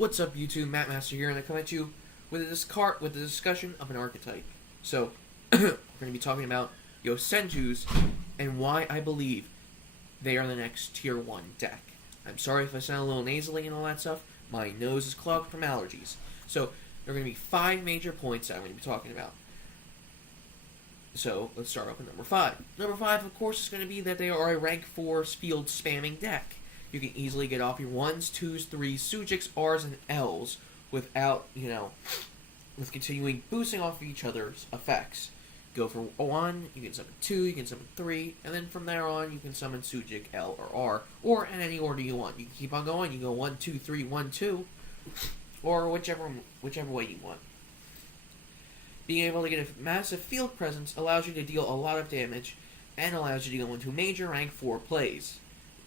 What's up, YouTube? Matt Master here, and I come at you with a discussion of an archetype. So, we're going to be talking about Yosenjus and why I believe they are the next Tier 1 deck. I'm sorry if I sound a little nasally and all that stuff. My nose is clogged from allergies. So, there are going to be 5 major points that I'm going to be talking about. So, let's start off with number 5. Number 5, of course, is going to be that they are a rank 4 field spamming deck. You can easily get off your 1s, 2s, 3s, Sujiks, Rs, and Ls without, with continuing boosting off of each other's effects. Go for 1, you can summon 2, you can summon 3, and then from there on, you can summon Sujik, L, or R, or in any order you want. You can keep on going, you go 1, 2, 3, 1, 2, or whichever way you want. Being able to get a massive field presence allows you to deal a lot of damage, and allows you to go into major rank 4 plays.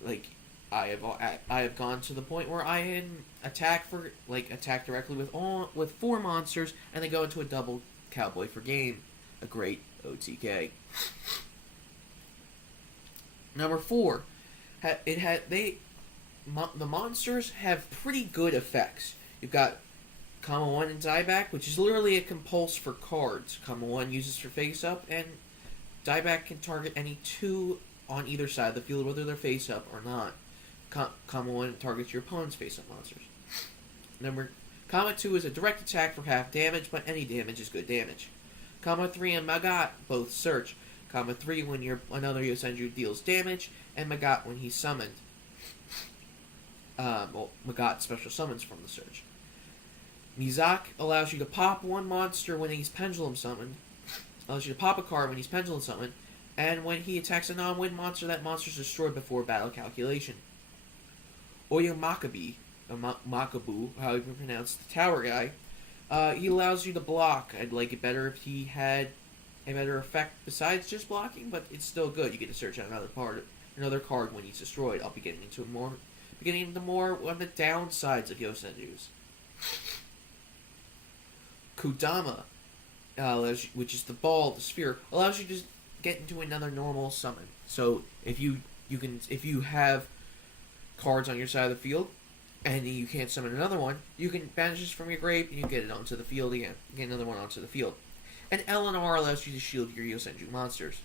Like, I have gone to the point where I can attack directly with 4 monsters, and then go into a double cowboy for game. A great OTK. Number 4, the monsters have pretty good effects. You've got Comma 1 and Dieback, which is literally a compulse for cards. Comma 1 uses for face up, and Dieback can target any 2 on either side of the field, whether they're face up or not. Comma 1 targets your opponent's face-up monsters. Comma 2 is a direct attack for half damage, but any damage is good damage. Comma 3 and Magat both search. Comma 3 when another Yosenju deals damage, and Magat when he's summoned. Magat special summons from the search. Mizak allows you to pop 1 monster when he's pendulum summoned. Allows you to pop a card when he's pendulum summoned, and when he attacks a non-win monster, that monster is destroyed before battle calculation. Oyo Makabu, however you pronounce the tower guy, he allows you to block. I'd like it better if he had a better effect besides just blocking, but it's still good. You get to search out another card when he's destroyed. I'll be getting into more on the downsides of Yosenjus. Kudama, which is the sphere, allows you to just get into another normal summon. So if you have cards on your side of the field, and you can't summon another one, you can banish this from your grave, and you get it onto the field again. Get another one onto the field. And L and R allows you to shield your Yosenju monsters.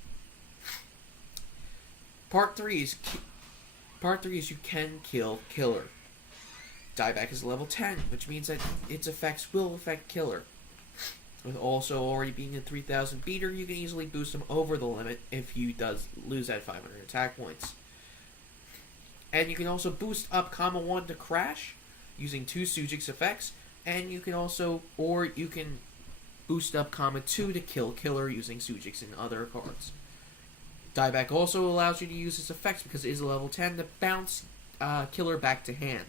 Part 3 is you can kill Killer. Dieback is level 10, which means that its effects will affect Killer. With also already being a 3000 beater, you can easily boost him over the limit if he does lose that 500 attack points. And you can also boost up Comma 1 to crash using 2 Sujik's effects, and you can boost up Comma 2 to kill Killer using Sujik's and other cards. Dieback also allows you to use his effects because it is a level 10 to bounce Killer back to hand.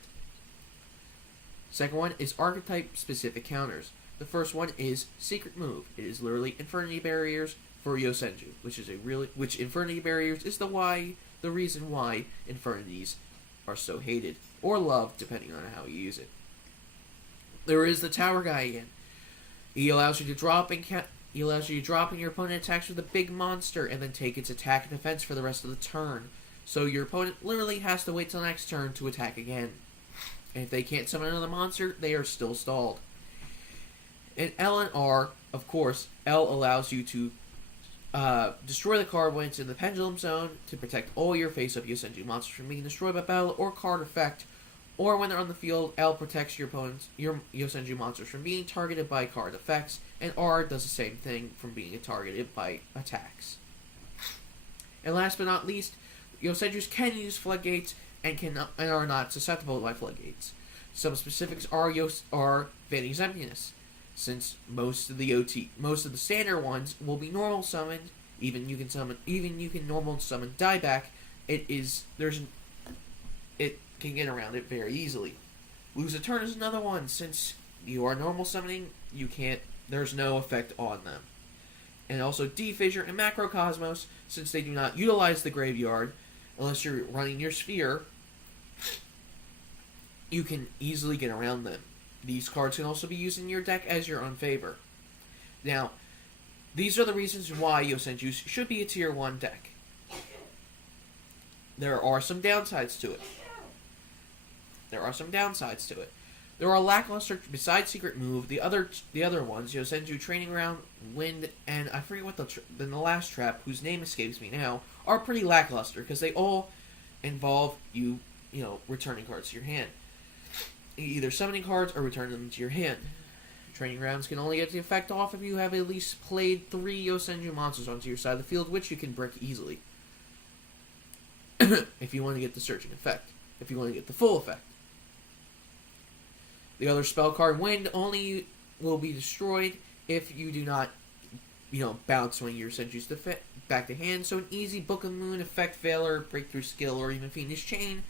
Second one is archetype specific counters. The first one is Secret Move. It is literally Infernity Barriers for Yosenju, which Infernity Barriers is the reason why Infernities are so hated, or loved, depending on how you use it. There is the Tower guy again. He allows you to drop and your opponent attacks with a big monster, and then take its attack and defense for the rest of the turn. So your opponent literally has to wait till next turn to attack again. And if they can't summon another monster, they are still stalled. And L and R, of course, L allows you to destroy the card when it's in the pendulum zone to protect all your face-up Yosenju monsters from being destroyed by battle or card effect, or when they're on the field, L protects your Yosenju monsters from being targeted by card effects, and R does the same thing from being targeted by attacks. And last but not least, Yosenjus can use floodgates and are not susceptible by floodgates. Some specifics are Vanity's Emptiness. Since most of the standard ones will be normal summoned, even you can normal summon Dieback, it can get around it very easily. Lose a turn is another one. Since you are normal summoning, there's no effect on them. And also Defissure and Macrocosmos, since they do not utilize the graveyard unless you're running your sphere, you can easily get around them. These cards can also be used in your deck as your own favor. Now, these are the reasons why Yosenju should be a Tier 1 deck. There are some downsides to it. There are lackluster besides Secret Move. The other ones, Yosenju, Training Round, Wind, and I forget what the last trap, whose name escapes me now, are pretty lackluster because they all involve you returning cards to your hand, either summoning cards or returning them to your hand. Training rounds can only get the effect off if you have at least played 3 Yosenju monsters onto your side of the field, which you can brick easily. If you want to get the searching effect. If you want to get the full effect. The other spell card, Wind, only will be destroyed if you do not, bounce one of your Senju's back to hand. So an easy Book of Moon, Effect Veiler, Breakthrough Skill, or even Fiendish Chain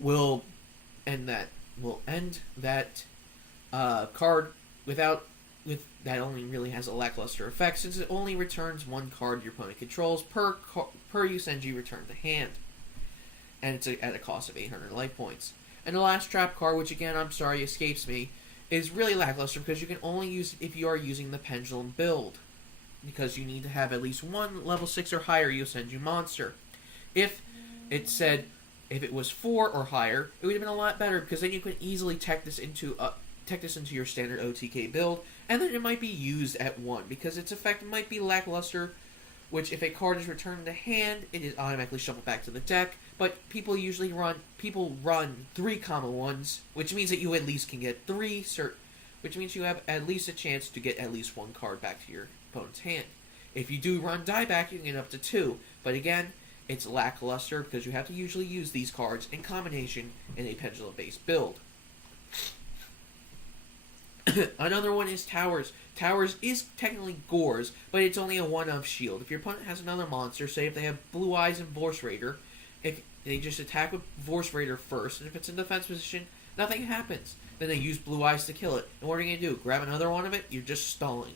will end that. Card with that only really has a lackluster effect, since it only returns one card your opponent controls per Yosenju return to hand, and it's at a cost of 800 life points. And the last trap card, which again, I'm sorry, escapes me, is really lackluster because you can only use it if you are using the Pendulum build, because you need to have at least one level 6 or higher Yosenju monster. If it was 4 or higher, it would have been a lot better, because then you could easily tech this into your standard OTK build, and then it might be used at 1, because its effect might be lackluster, which if a card is returned to hand, it is automatically shuffled back to the deck, but people run 3 common ones, which means that you at least can get 3, which means you have at least a chance to get at least 1 card back to your opponent's hand. If you do run dieback, you can get up to 2, but again, it's lackluster because you have to usually use these cards in combination in a Pendulum-based build. Another one is Towers. Towers is technically Gores, but it's only a 1-of shield. If your opponent has another monster, say if they have Blue Eyes and Vorse Raider, if they just attack with Vorse Raider first, and if it's in defense position, nothing happens. Then they use Blue Eyes to kill it. And what are you going to do? Grab another one of it? You're just stalling.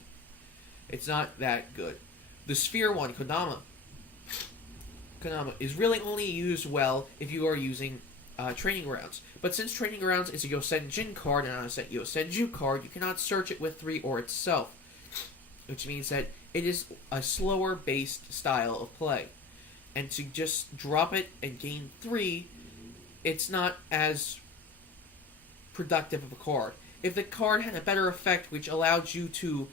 It's not that good. The Sphere one, Kodama, is really only used well if you are using Training Grounds. But since Training Grounds is a Yosenjin card and not a Yosenju card, you cannot search it with 3 or itself, which means that it is a slower based style of play. And to just drop it and gain 3, it's not as productive of a card. If the card had a better effect which allowed you to,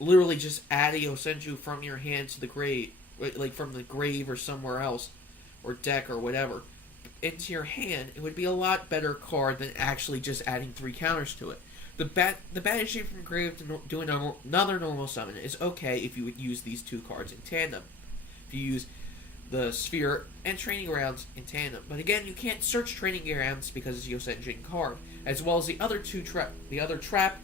literally just add a Yosenju from your hand to the grave, like from the grave or somewhere else, or deck or whatever, into your hand, it would be a lot better card than actually just adding 3 counters to it. The Banishing from Grave to do another normal summon is okay if you would use these 2 cards in tandem. If you use the Sphere and Training Grounds in tandem. But again, you can't search Training Grounds because it's a Yosenjin card, as well as the other 2 the other Trap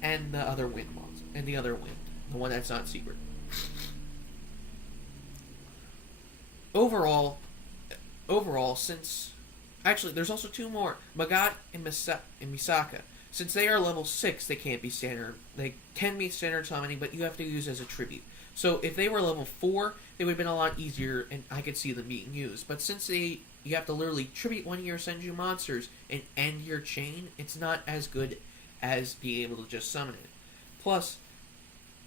and the other Wind ones, and the other Wind, the one that's not secret. Overall, since actually there's also 2 more, Magat and Misaka. Since they are level 6, they can't be standard. They can be standard summoning, but you have to use as a tribute. So if they were level 4, they would have been a lot easier, and I could see them being used. But since you have to literally tribute one of your Senju monsters and end your chain, it's not as good as being able to just summon it. Plus,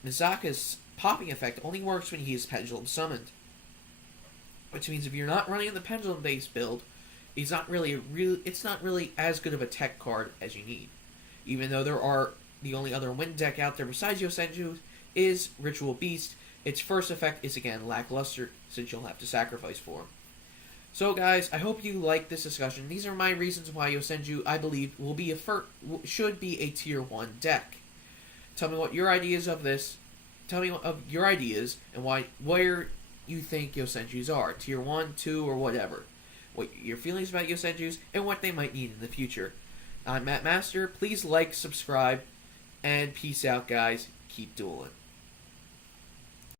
Misaka's popping effect only works when he is Pendulum summoned, which means if you're not running the Pendulum-based build, it's not really as good of a tech card as you need. Even though the only other Wind deck out there besides Yosenju is Ritual Beast, its first effect is again lackluster since you'll have to sacrifice for him. So guys, I hope you liked this discussion. These are my reasons why Yosenju, I believe, should be a tier 1 deck. Tell me what your ideas of this. Tell me of your ideas and where you think Yosenjus are. Tier 1, 2, or whatever. What your feelings about Yosenjus and what they might need in the future. I'm Matt Master. Please like, subscribe, and peace out, guys. Keep dueling.